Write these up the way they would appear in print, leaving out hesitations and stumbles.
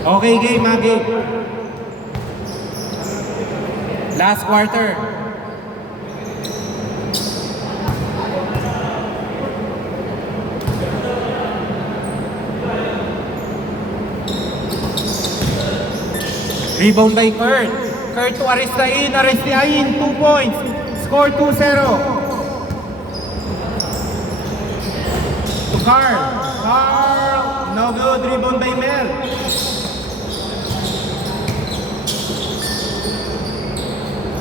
Okay, game, game. Last quarter. Rebound by Kurt. Kurt to Aristain. Aristain, 2 points. Score 2-0. To Carl. Carl, no good. Rebound by Mel.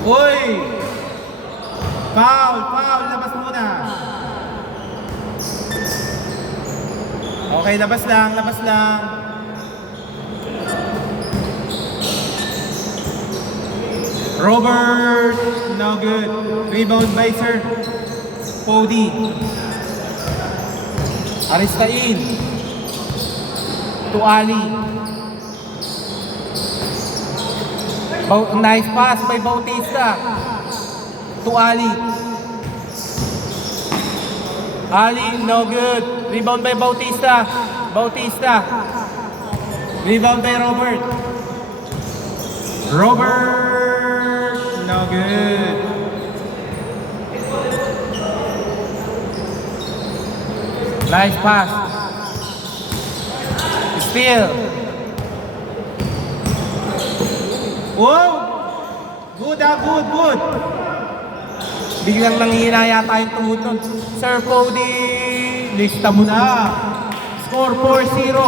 Uy! Foul, foul. Labas muna. Okay, labas lang, labas lang. Robert, no good. Rebound by Sir Pody. Aristain. To Ali. Nice pass by Bautista. To Ali. Ali, no good. Rebound by Bautista. Bautista. Rebound by Robert. Robert, no good. Nice pass. Steal. Wow! Good, good. Biglang nanghihina yata yung tuhod nun. Sir Pody, lista mo na. Score 4-0.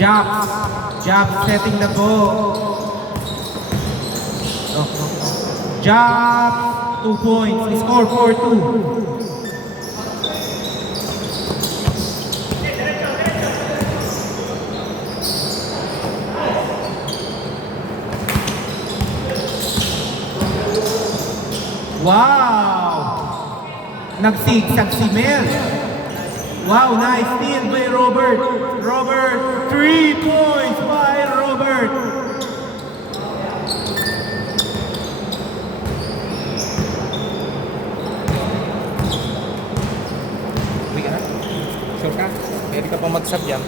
Jab setting the goal. Jab, 2 points. Score 4-2. Wow! Nagsigsag si Mel. Wow, nice steal by Robert. Robert, 3 points by Robert. Uwi ka na? Sure ka? Pwede ka pa mag-sub yan.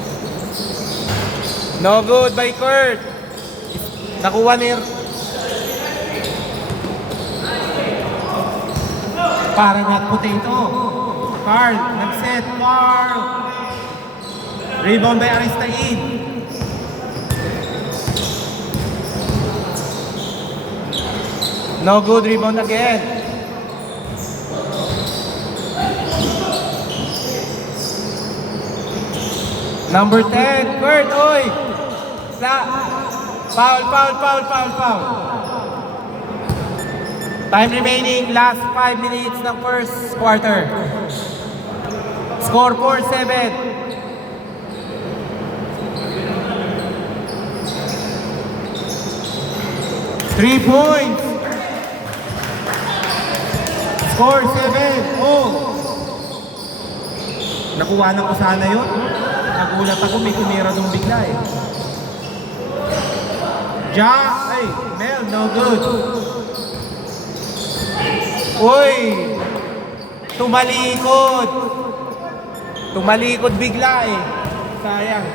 No good by Kurt. Nakuha ni para not potato. Carl, nag-set. Carl. Rebound by Aristain. No good, rebound again. Number 10, Kurt, oy. Foul. Time remaining, last 5 minutes ng first quarter. Score 4-7. Three points. Score 7. Oh. Nakuha na ko sana yun. Nagulat ako, may kumira nung bigla eh. Ay, Mel, no good. Uy! Tumalikod bigla eh. Sayang.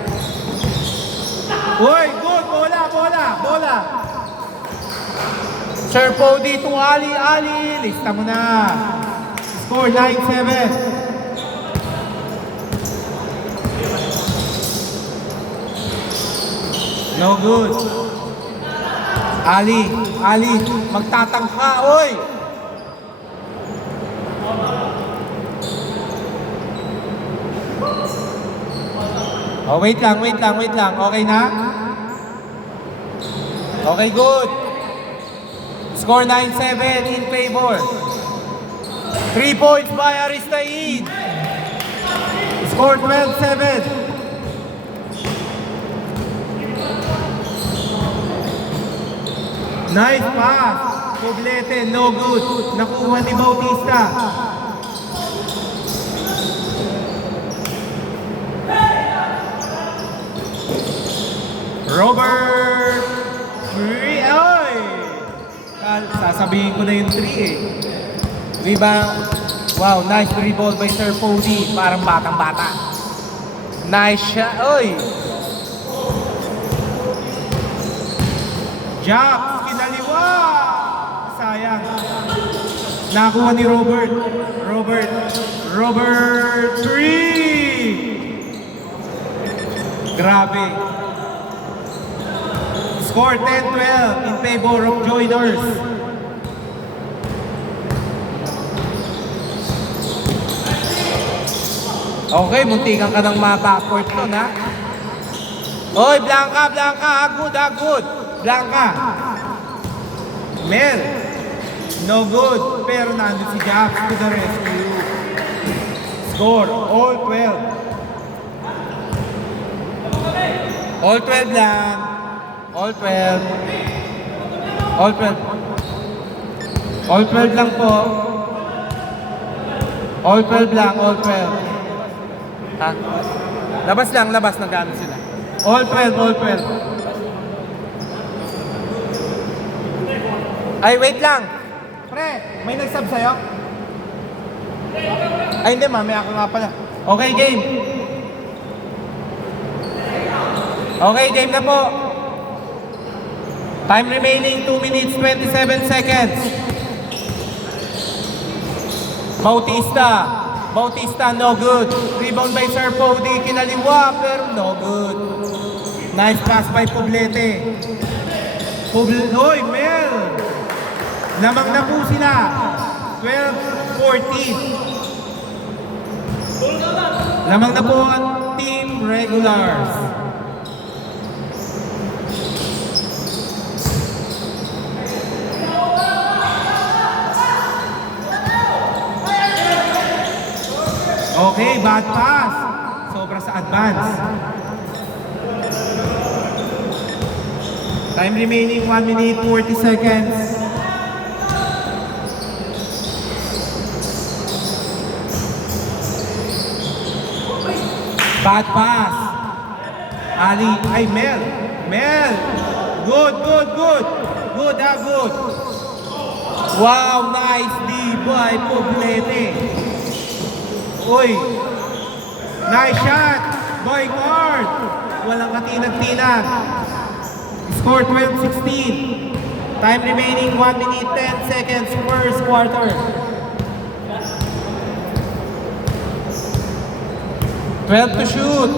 Uy! Good! Bola! Sir Pody to Ali. Lista mo na. Score 9-7. No good. Ali, magtatangka, oy! Oh, wait lang. Okay na? Okay, good. Score 9-7 in favor. 3 points by Aristain. Score 12-7. Nice pass. Poblete, no good. Nakuha ni Bautista. Robert! 3, ay! Sasabihin ko na yung 3 eh. Rebound. Wow, nice dribble by Sir Pody. Parang batang-bata. Nice shot. Oy! Jack, kinaliwa! Sayang. Nakuha ni Robert. Robert 3! Grabe. Score 10-12 in favor of Joiners. Okay, muntikan ka ng mata-port to na. Oy, Blanca, good. Blanca. Mel. No good. Pero nandun si Jax to the rescue. Score, all 12. All 12 lang. All 12. All 12. All 12 lang po. All 12 lang, all 12. Ha? Labas nagano sila. All 12. Ay, wait lang. Pre, may nag-sub sa'yo? Ay, hindi, mamaya ka nga pala. Okay, game. Okay, game na po. Time remaining 2 minutes 27 seconds. Bautista, no good. Rebound by Sir Pody, kinaliwa, pero no good. Nice pass by Poblete. Oy, Mel! Lamang na po sila. 12-14. Lamang na po ang team regulars. Okay, bad pass. Sobra sa advance. Time remaining 1 minute 40 seconds. Bad pass. Ali, ay Mel. Good. Good. Wow, nice D by Poblete. Uy, nice shot by Card. Walang katinag-tinag. Score 12-16. Time remaining 1 minute 10 seconds first quarter. 12 to shoot.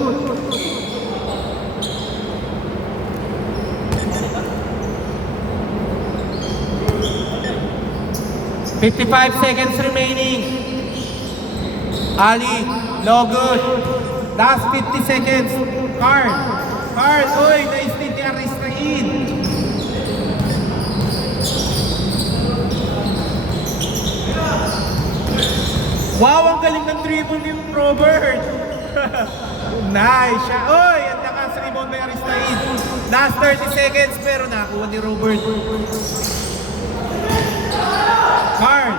$55 seconds remaining. Ali, no good. Last 50 seconds. Card, oy, na-steal ni Aristrain. Wow, ang galing ng dribble ni Robert. Nice shot. Oy, ang lakas rebound by Aristrain. Last 30 seconds, pero nakuha ni Robert. Card,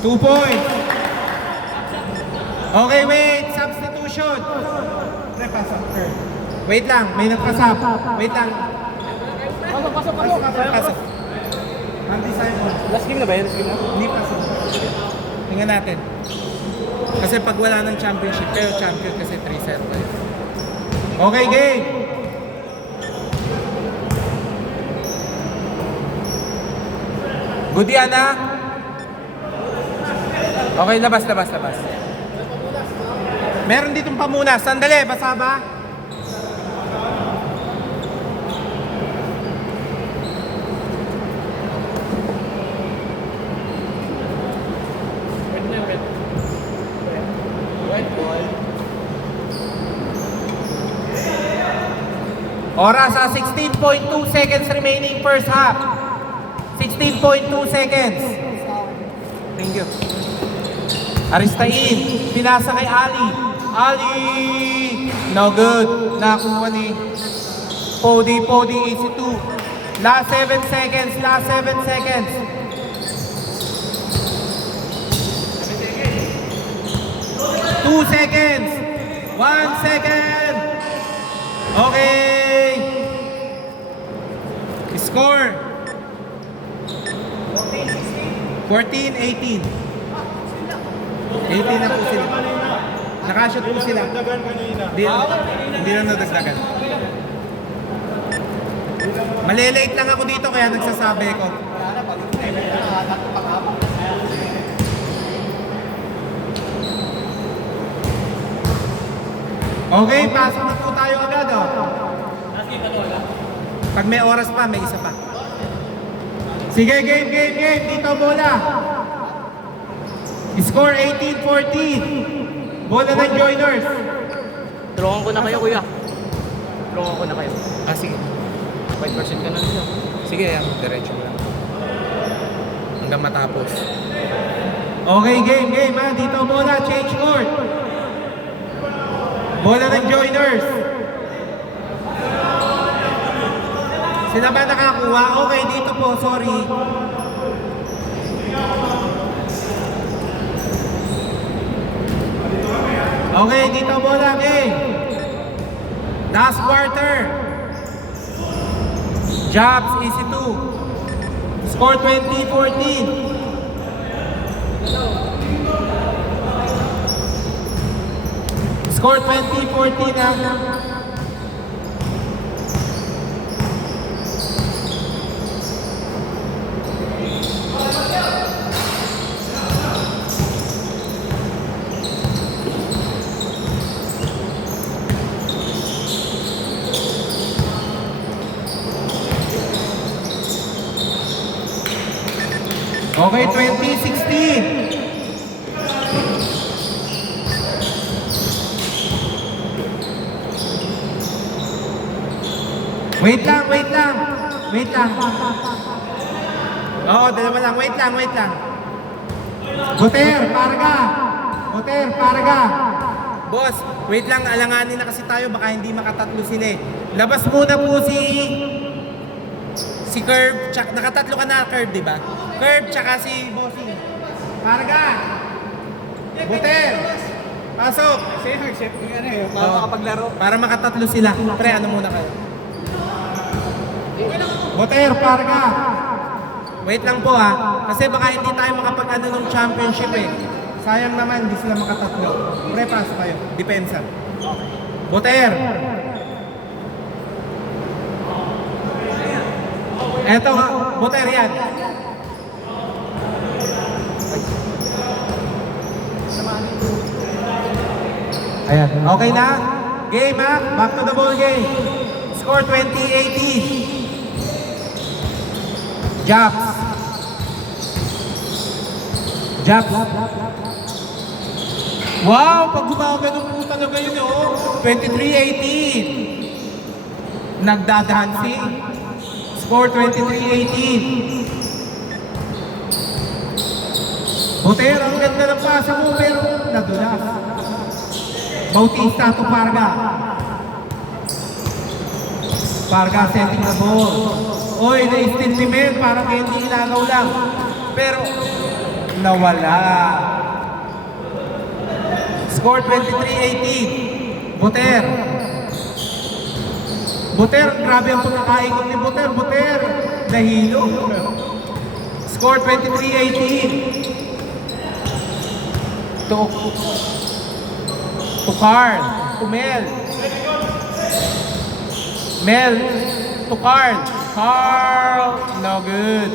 2 points. Okay, wait. Substitution. Pasok. Wait lang. May nagpasap. Wait lang. Pasok. Anti-Simon. Last game na ba yun? Hindi pasok. Tingnan natin. Kasi pag wala ng championship, pero champion kasi 3-0. Okay, game. Good yan, ha? Okay, labas. Meron ditong pamunas. Sandali, basa ba? Oras 16.2 seconds remaining first half. 16.2 seconds. Thank you. Aristain, pinasa kay Ali, no good. Nakuha ni Pody, easy 2. Last 7 seconds. 2 seconds. 1 second. Okay. Score. 14-18. 18 na po sila. Nakashoot po sila. Hindi na nadagdagan. Malilate lang ako dito kaya nagsasabi ko. Okay, pasok na po tayo agad oh. Pag may oras pa, may isa pa. Sige, game. Dito bola. Score 18-14. Bola ng joiners. Tulungan ko na kayo, kuya. Tulungan ko na kayo. Sige. 5% ka na nila. Sige, diretso lang. Hanggang matapos. Okay, game ha. Dito bola, change court. Bola ng joiners. Sila ba nakakuha? Okay, dito po, sorry. Okay, dito bola, game. Last quarter. Jobs, easy 2. Score 20-14. Score 20-14 ha. Okay, 2016. Wait lang. Oo, dalawa lang. Wait lang. Buter, Parga. Boss, wait lang. Alanganin na kasi tayo. Baka hindi makatatlo sila eh. Labas muna po si Curve. Nakatatlo ka na, Curve, di ba? Curve, tsaka si Bossy. Parga. Buter. Pasok. Para makapaglaro. Para makatatlo sila. Pre, ano muna kayo? Buter, Parga. Wait lang po ha. Kasi baka hindi tayo makapag-ano ng championship eh. Sayang naman, hindi sila makatatlo. Pre, pasok kayo. Depensa. Buter. Eto ha. Buter yan. Ayan. Okay na? Game ha? Back to the ball game. Score 20-18. Jobs. Wow! Pag gumagano po talaga yun oh. 23-18. Nagdadancing. Score 23-18. Buter, ang ganda ng pasa mo pero nadulas. Bautista to Parga. Parga setting the ball. Oy, na-steal ni Mel, parang hindi ilagaw lang. Pero, nawala. Score 23-18. Buter. Grabe ang pagkakaikot ni Buter. Nahilo. Score 23-18. To Carl. To Mel. To Carl. No good.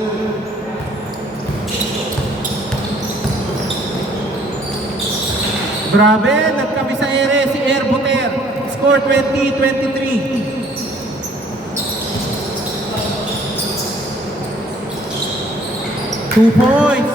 Grabe, nagkabi sa ere si Buter. Score 20-23. 2 points.